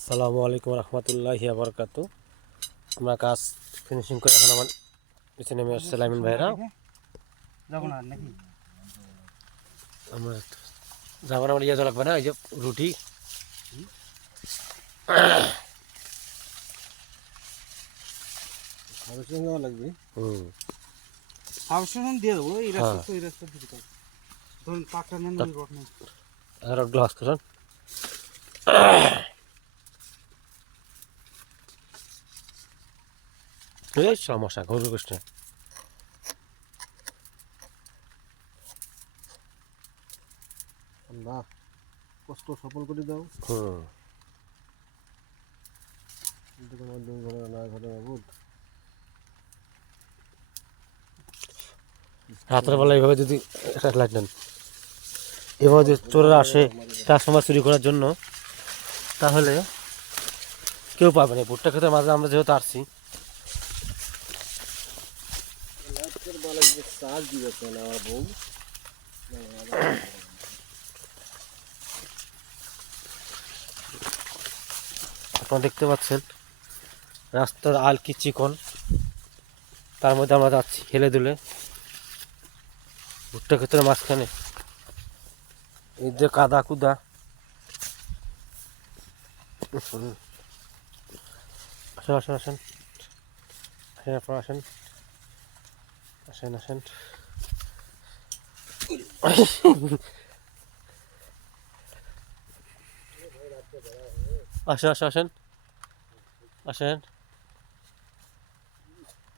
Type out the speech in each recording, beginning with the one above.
আসসালামু আলাইকুম রহমতুল্লাহি আবরকাত আমরা কাজ ফিনিশিং করে এখন আমার নিচে নেমে আসছে লাইমিন ভাইরা। যাব না আমরা যাবার আমার ইয়ে লাগবে না এই যে রুটি। লাগবে। হুম। দিয়ে দেবো এই রাস্তা হ্যাঁ। এই রাস্তা ধরুন পাকটা নেন রড নেন আর গ্লাস করেন এই সমস্যা গরু কৃষ্ণ আল্লাহ কষ্ট সফল করে দাও। হুম। তোমার না বুধ রাতের বেলা এইভাবে যদি লাইট নেন এভাবে যদি চোরেরা আসে ট্রান্সফর্মার চুরি করার জন্য তাহলে কেউ পাবে না। ভুট্টা খেতে মাঝে আমরা যেহেতু আসছি লাইটের বেলা যে চার্জ দিয়েছে না আমার বউ। আপনারা দেখতে পাচ্ছেন, রাস্তার আল কি চিকন, তার মধ্যে আমরা যাচ্ছি হেলে দুলে। ভুট্টা ক্ষেতের মাঝখানে। এই যে কাদা কুদা। আসেন আসেন আসেন আসেন। আসেন। আসেন আসেন। আসেন আসেন আসেন। আসেন।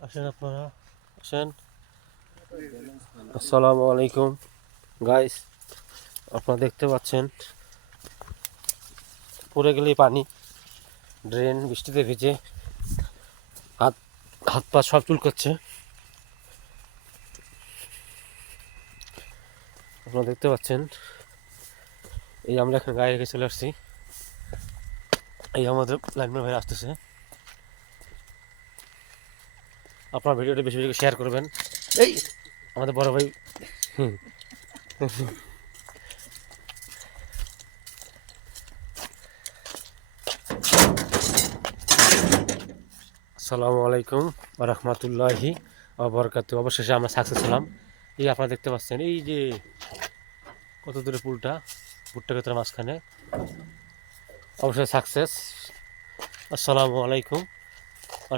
আসেন আপনারা। আসেন। আসসালামু আলাইকুম। গাইস আপনারা দেখতে পাচ্ছেন, পড়ে গেলেই পানি। ড্রেন বৃষ্টিতে ভিজে, হাত হাত পা সব চুলকাচ্ছে। আপনারা দেখতে পাচ্ছেন। এই আমরা এখন গায়ে রেখে চলে আসছি। এই আমাদের লাইনম্যান ভাই আসতেছে। আপনার ভিডিওটা বেশি বেশি শেয়ার করবেন। এই আমাদের বড় ভাই। আসসালামু আলাইকুম রহমতুল্লাহি বরকাত অবশেষে আমরা সাকসেস হলাম। এই আপনারা দেখতে পাচ্ছেন, এই যে কত দূরে পুলটা? ভুট্টা ক্ষেত্রের মাঝখানে। অবশ্যই সাকসেস আসসালামু আলাইকুম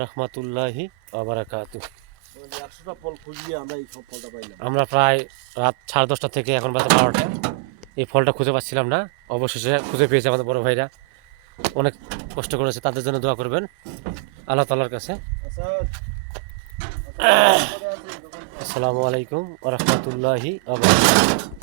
রহমতুল্লাহি আবরাকাত আমরা প্রায় রাত সাড়ে দশটা থেকে এখন বাজে বারোটা। এই ফলটা খুঁজে পাচ্ছিলাম না। অবশেষে খুঁজে পেয়েছে আমাদের বড় ভাইরা। অনেক কষ্ট করেছে তাদের জন্য দোয়া করবেন আল্লাহ তালার কাছে। আসসালামু আলাইকুম রহমতুল্লাহি আবরাকাত